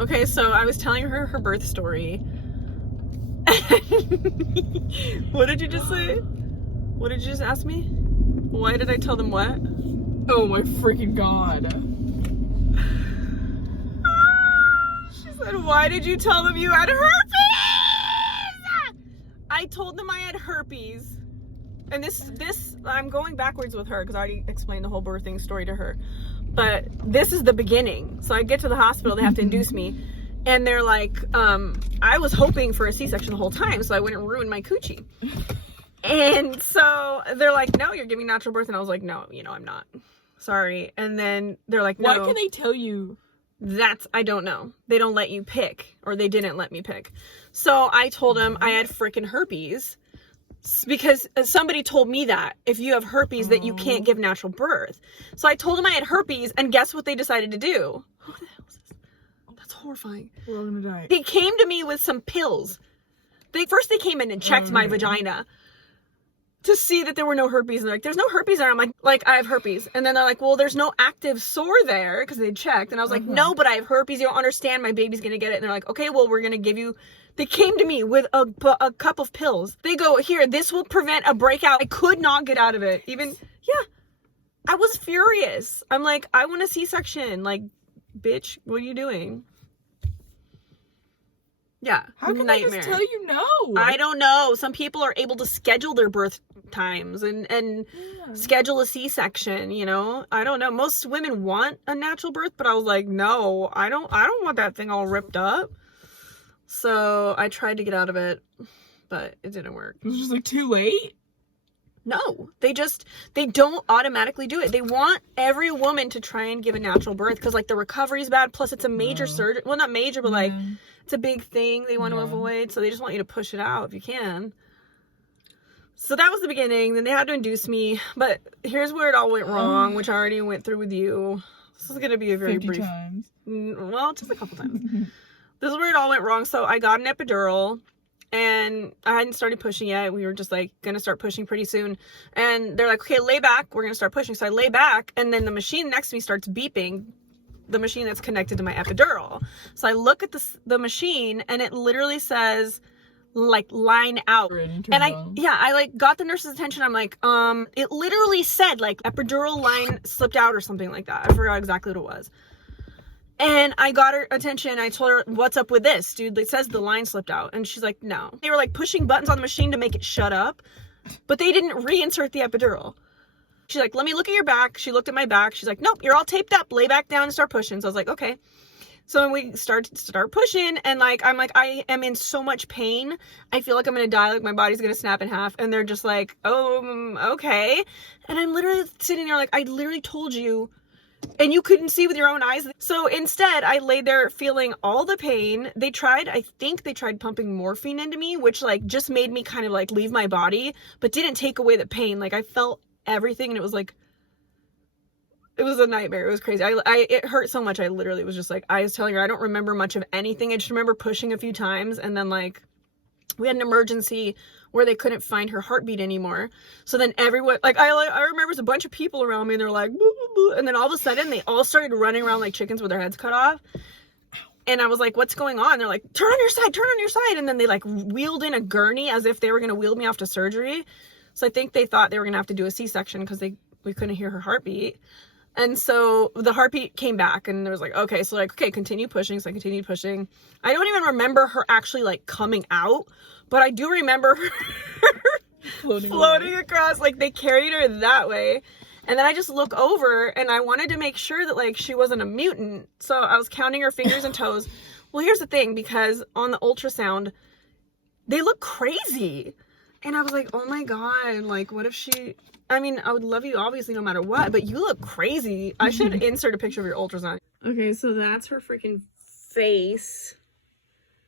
Okay, so I was telling her her birth story. What did you just say? What did you just ask me? Why did I tell them what? Oh my freaking god. She said, why did you tell them you had herpes? I told them I had herpes. And this, I'm going backwards with her because I already explained the whole birthing story to her. But this is the beginning. So I get to the hospital, they have to induce me. And they're like, I was hoping for a C-section the whole time so I wouldn't ruin my coochie. And so they're like, no, you're giving natural birth. And I was like, no, I'm not. Sorry. And then they're like, no. Why can they tell you? I don't know. They don't let you pick, or they didn't let me pick. So I told them I had freaking herpes because somebody told me that if you have herpes that you can't give natural birth. So I told them I had herpes, and guess what they decided to do? Who the hell is this? Oh, that's horrifying. We're all gonna die. They came to me with some pills. They came in and checked my vagina to see that there were no herpes. And they're like, there's no herpes there. I'm like, I have herpes. And then they're like, well, there's no active sore there because they checked. And I was like, no, but I have herpes. You don't understand. My baby's going to get it. And they're like, okay, well, we're going to give you. They came to me with a cup of pills. They go, here, this will prevent a breakout. I could not get out of it. I was furious. I'm like, I want a C-section. Like, bitch, what are you doing? Yeah. How can they just tell you no? I don't know. Some people are able to schedule their birth times and schedule a C-section, I don't know. Most women want a natural birth, but I was like, no, I don't want that thing all ripped up. So I tried to get out of it, but it didn't work. It was just like too late? No, they don't automatically do it. They want every woman to try and give a natural birth because like the recovery is bad. Plus it's a major surgery. Well, not major, but like it's a big thing they want to avoid. So they just want you to push it out if you can. So that was the beginning. Then they had to induce me. But here's where it all went wrong, which I already went through with you. This is going to be a very 50 brief. times. Well, just a couple times. This is where it all went wrong. So I got an epidural. And I hadn't started pushing yet. We were just like gonna start pushing pretty soon. And they're like, okay, lay back. We're gonna start pushing. So I lay back, and then the machine next to me starts beeping. The machine that's connected to my epidural. So I look at the machine, and it literally says, like, line out. And I like got the nurse's attention. I'm like, it literally said like epidural line slipped out or something like that. I forgot exactly what it was. And I got her attention. I told her, what's up with this, dude? It says the line slipped out. And she's like, no. They were like pushing buttons on the machine to make it shut up, but they didn't reinsert the epidural. She's like, let me look at your back. She looked at my back. She's like, nope, you're all taped up. Lay back down and start pushing. So I was like, okay. So we start pushing, and like, I'm like, I am in so much pain. I feel like I'm going to die. Like my body's going to snap in half. And they're just like, oh, okay. And I'm literally sitting there like, I literally told you, and you couldn't see with your own eyes. So instead, I laid there feeling all the pain. I think they tried pumping morphine into me, which like just made me kind of like leave my body, but didn't take away the pain. Like I felt everything, and it was like, it was a nightmare. It was crazy. It hurt so much. I literally was just like, I was telling her, I don't remember much of anything. I just remember pushing a few times, and then like we had an emergency where they couldn't find her heartbeat anymore. So then everyone, like, I remember there's a bunch of people around me, and they're like, boo, boo, boo. And then all of a sudden they all started running around like chickens with their heads cut off. And I was like, what's going on? They're like, turn on your side. And then they like wheeled in a gurney as if they were going to wheel me off to surgery. So I think they thought they were going to have to do a C-section because we couldn't hear her heartbeat. And so the heartbeat came back, and it was like, okay, so like, okay, continue pushing. So I continued pushing. I don't even remember her actually like coming out, but I do remember her floating across. Like they carried her that way. And then I just look over, and I wanted to make sure that like she wasn't a mutant. So I was counting her fingers and toes. Well, here's the thing, because on the ultrasound, they look crazy. And I was like, oh my God, like what if I mean, I would love you obviously no matter what, but you look crazy. I should insert a picture of your ultrasound. Okay, so that's her freaking face.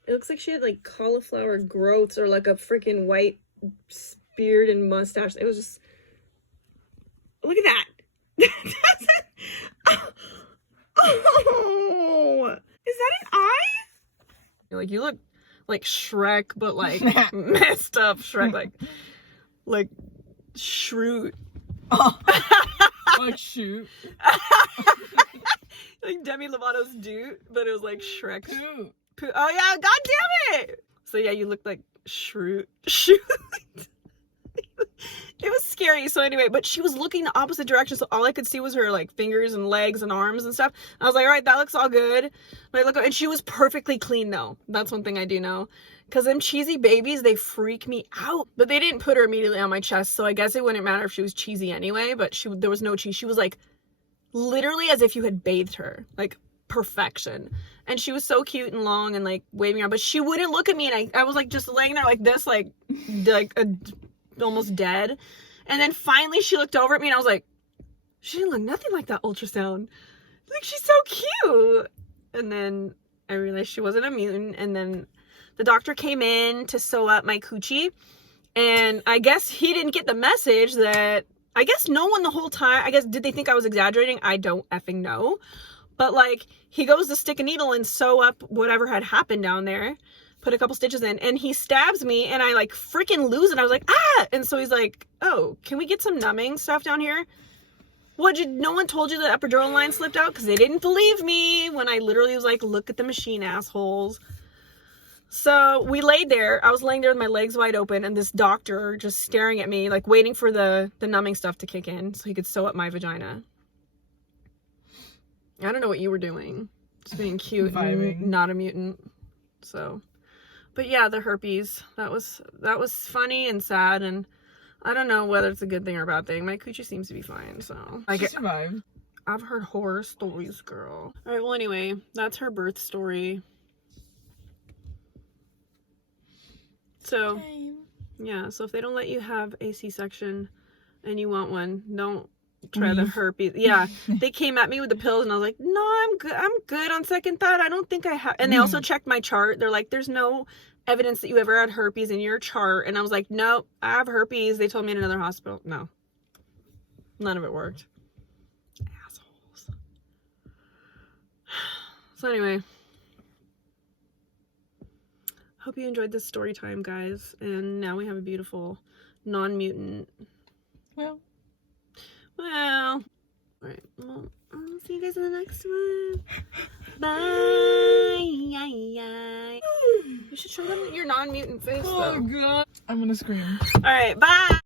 It looks like she had like cauliflower growths or like a freaking white beard and mustache. It was just, look at that. Oh, is that an eye? Like you look like Shrek, but like messed up Shrek, like Shroot. Oh, like shoot. like Demi Lovato's dude, but it was like Shrek. Poop. Oh yeah, god damn it! So yeah, you looked like Shroot. Shoot. It was scary. So anyway, but she was looking the opposite direction, so all I could see was her like fingers and legs and arms and stuff. I was like, all right, that looks all good. But I look, and she was perfectly clean though. That's one thing I do know. Because them cheesy babies, they freak me out. But they didn't put her immediately on my chest, so I guess it wouldn't matter if she was cheesy anyway. But there was no cheese. She was like literally as if you had bathed her, like perfection. And she was so cute and long and like waving around, but she wouldn't look at me. And I was like just laying there like this, like almost dead. And then finally she looked over at me and I was like, she didn't look nothing like that ultrasound. Like, she's so cute. And then I realized she wasn't a mutant. And then the doctor came in to sew up my coochie. And I guess he didn't get the message that, I guess no one the whole time, I guess, did they think I was exaggerating? I don't effing know. But like, he goes to stick a needle and sew up whatever had happened down there. Put a couple stitches in, and he stabs me, and I like freaking lose it. I was like, ah! And so he's like, oh, can we get some numbing stuff down here? No one told you the epidural line slipped out? Because they didn't believe me when I literally was like, look at the machine, assholes. So we laid there. I was laying there with my legs wide open, and this doctor just staring at me, like waiting for the numbing stuff to kick in so he could sew up my vagina. I don't know what you were doing. Just being cute and not a mutant. So... But yeah, the herpes, that was funny and sad, and I don't know whether it's a good thing or a bad thing. My coochie seems to be fine, so. She survived. I've heard horror stories, girl. Alright, well anyway, that's her birth story. So, yeah, so if they don't let you have a C-section and you want one, don't try the herpes. Yeah, they came at me with the pills and I was like, no, I'm good on second thought. I don't think I have. And they also checked my chart. They're like, there's no evidence that you ever had herpes in your chart. And I was like, nope, I have herpes. They told me in another hospital. No, none of it worked. Assholes. So anyway, hope you enjoyed this story time, guys. And now we have a beautiful non-mutant. Well, alright, well, I'll see you guys in the next one. Bye. You should show them your non-mutant face, though. Oh, God. I'm gonna scream. Alright, bye.